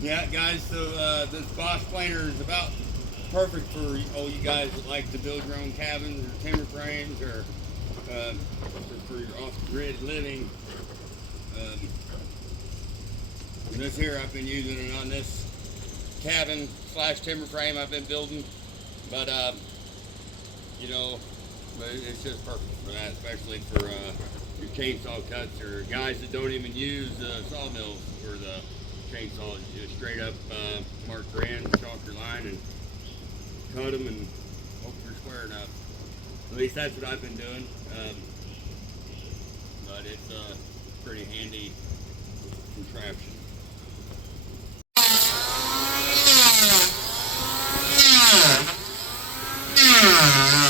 Yeah, guys, so this Bosch planer is about perfect for all you guys that like to build your own cabins or timber frames or for your off-grid living. This here, I've been using it on this cabin / timber frame I've been building, but you know, but it's just perfect for that, especially for your chainsaw cuts or guys that don't even use sawmills for the chainsaws. Just straight up mark your end, chalk your line, and cut them and hope they're square enough. At least that's what I've been doing. But it's a pretty handy contraption. Yeah.